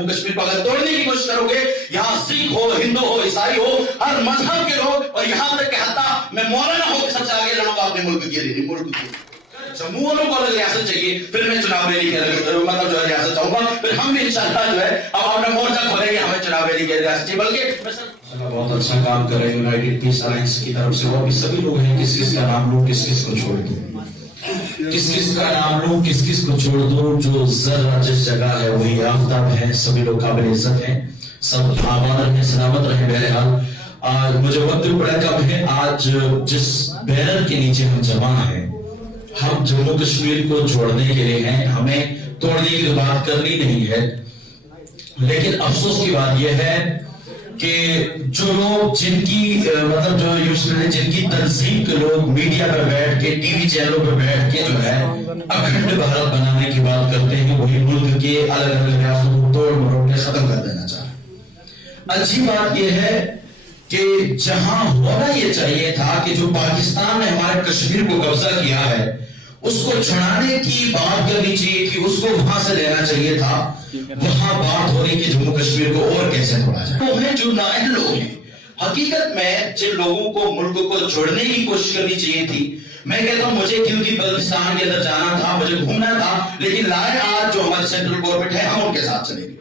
जम्मू कश्मीर को अगर तोड़ने की कोशिश करोगे, यहाँ सिख हो, हिंदू हो, ईसाई हो, हर मजहब के लोग, और यहाँ तक कि हत्ता मैं मौलाना होकर सबसे आगे लड़ूंगा अपने मुल्क के लिए। मुल्क के जम्मू वालों को अगर रियासत चाहिए, फिर मैं चुनाव रैली मतलब जो है रियासत चाहूंगा, फिर हम भी इंशाअल्लाह जो है अब अपना मोर्चा खोलेंगे, हमें चुनाव रैली की रियासत चाहिए। बल्कि बहुत अच्छा काम कर रहे हैं यूनाइटेड पीस अलायंस की तरफ से। वो भी सभी लोग हैं, किस किस का नाम लूं, किस किस को छोड़ दूं, किस किस का नाम लूं, किस किस को छोड़ दूं। जो जरा जिस जगह है वही आफ्ताब है, सभी लोग काबिल इज्जत हैं, सब आबाद रहे, सलामत रहे। बहरहाल आज मुझे वक्त बड़ा कम है। आज जिस बैनर के नीचे हम जमा हैं, हम जम्मू कश्मीर को जोड़ने के लिए हैं, हमें तोड़ने की तो बात करनी नहीं है। लेकिन अफसोस की बात यह है कि जो लोग जिनकी मतलब जो यूसुफ जिनकी तंजीम के लोग मीडिया पे बैठ के, टीवी चैनलों पे बैठ के जो है अखंड भारत बनाने की बात करते हैं, वही मुल्क के अलग अलग रियासतों को तोड़ मरोड़ के खत्म कर देना चाह रहे। अच्छी बात यह है कि जहां होना यह चाहिए था कि जो पाकिस्तान ने हमारे कश्मीर को कब्जा किया है उसको छुड़ाने की बात करनी चाहिए कि उसको वहां से लेना चाहिए था। वहां बात हो रही कि जम्मू कश्मीर को और कैसे तोड़ा जाए। वो हैं जो नाअहल लोग हैं। हकीकत में जिन लोगों को मुल्क को जोड़ने की कोशिश करनी चाहिए थी, मैं कहता हूं मुझे क्योंकि बलूचिस्तान के अंदर जाना था, मुझे घूमना था, लेकिन लाए आज जो हमारी सेंट्रल गवर्नमेंट है हम उनके साथ चलेंगे,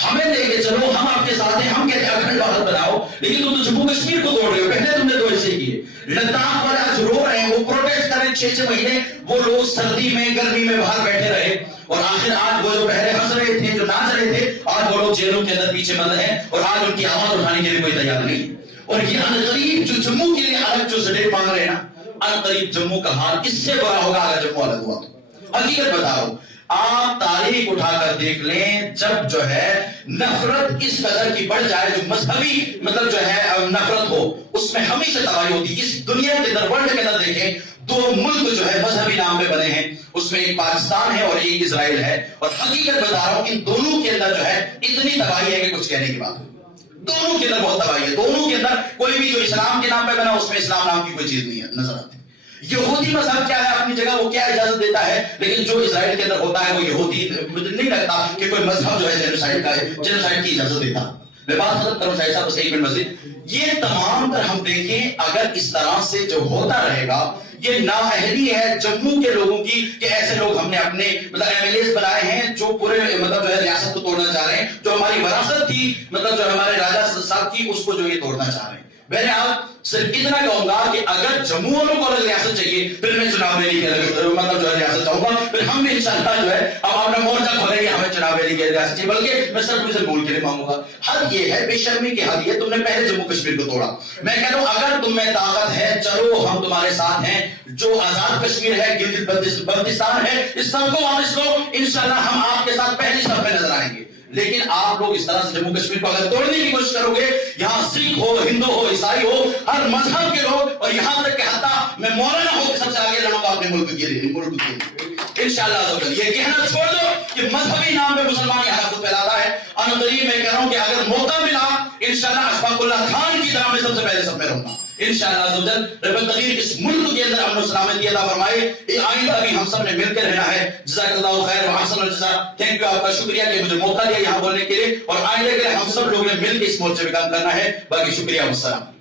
हमें लेके चलो, हम आपके साथ हैं, हम कहते हैं अखंड भारत बनाओ, लेकिन तुम तो जम्मू कश्मीर को तोड़ रहे हो। पहले तुमने तो ऐसे किए। लद्दाख वाले आज रो रहे हैं, वो प्रोटेस्ट कर रहे हैं 6-6 महीने, वो लोग सर्दी में गर्मी में बाहर बैठे रहे, और आखिर आज वो जो पहले हंस रहे थे, जो नाच रहे थे, आज वो लोग जेलों के अंदर पीछे बंद हैं, और आज उनकी आवाज उठाने के लिए कोई तैयार नहीं। और ये अनकरीब जो जम्मू के लिए अलग जो सडेट मांग रहे हैं ना, अनकरीब जम्मू का हाल इससे बुरा होगा अगर जम्मू अलग हुआ तो। हकीकत बता रहा हूं, आप तारीख उठाकर देख लें, जब जो है नफरत इस कदर की बढ़ जाए, जो मजहबी मतलब जो है नफरत हो, उसमें हमेशा तबाही होती। इस दुनिया के अंदर, वर्ल्ड के अंदर देखें, दो मुल्क जो है मजहबी नाम पे बने हैं, उसमें एक पाकिस्तान है और एक इजराइल है, और हकीकत बता रहा हूं इन दोनों के अंदर जो है इतनी तबाही है कि कुछ कहने की बात हो। दोनों के अंदर बहुत तबाही है। दोनों के अंदर कोई भी जो इस्लाम के नाम पे बना, उसमें इस्लाम नाम की कोई चीज नहीं है नजर आती। यहूदी मजहब क्या है अपनी जगह, वो क्या इजाजत देता है, लेकिन जो इजराइल के अंदर होता है वो यहूदी, मुझे नहीं लगता कि कोई मजहब जो है जेनोसाइड का है, जेनोसाइड की इजाजत देता। मैं बात खत्म करूं शायद साहब, एक मिनट मजीद। ये तमाम पर हम देखें, अगर इस तरह से जो होता रहेगा, ये नाअहली है जम्मू के लोगों की कि ऐसे लोग हमने अपने मतलब एमएलए बनाए हैं जो पूरे मतलब जो है रियासत को तोड़ना चाह रहे हैं, जो हमारी विरासत थी मतलब जो हमारे राजा साहब की, उसको जो ये तोड़ना चाह रहे हैं। मैंने आप सिर्फ इतना कहूंगा कि अगर जम्मू वालों को अलग रियासत चाहिए, फिर मैं चुनाव रैली की मतलब जो है रियासत चाहूंगा, फिर हम भी इंशाअल्लाह जो है अब अपना मोर्चा खोलेंगे, हमें चुनाव रैली की रियासत चाहिए। बल्कि मैं सिर्फ मुझे बोल के लिए मांगूंगा। हद ये है, बेशर्मी की हद ये, तुमने पहले जम्मू कश्मीर को तोड़ा। मैं कह रहा हूं अगर तुम में ताकत है, चलो हम तुम्हारे साथ हैं। जो आजाद कश्मीर है, गिलगित बल्तिस्तान है, इस सबको वापस लो, इंशाअल्लाह हम आपके साथ पहली सफ पे नजर आएंगे। लेकिन आप लोग इस तरह से जम्मू कश्मीर को अगर तोड़ने की कोशिश करोगे, यहाँ सिख हो, हिंदू हो, ईसाई हो, हर मजहब के लोग, और यहाँ तक कि हत्ता मैं मौलाना होकर सबसे आगे लड़ूंगा अपने मुल्क के लिए। मुल्क के लिए इंशाअल्लाह। ये कहना छोड़ दो कि मजहबी नाम पे मुसलमान यहाँ खुद फैलाता है। अनकरीब मैं कह रहा हूं कि अगर मौका मिला, इंशाअल्लाह अशफाकुल्लाह खान की तरह मैं सबसे पहले सब में रहूंगा इंशाअल्लाह। रब्बुल कदीर इस मुल्क के अंदर अमन सलामती अता फरमाए। आइंदा भी हम सब ने मिलकर रहना है। जज़ाकल्लाहु खैर व अहसनुल जज़ा। थैंक यू, आपका शुक्रिया कि मुझे मौका दिया यहाँ बोलने के लिए, और आइंदा के लिए हम सब लोगों ने मिलकर इस मोर्चे में काम करना है। बाकी शुक्रिया, वस्सलाम।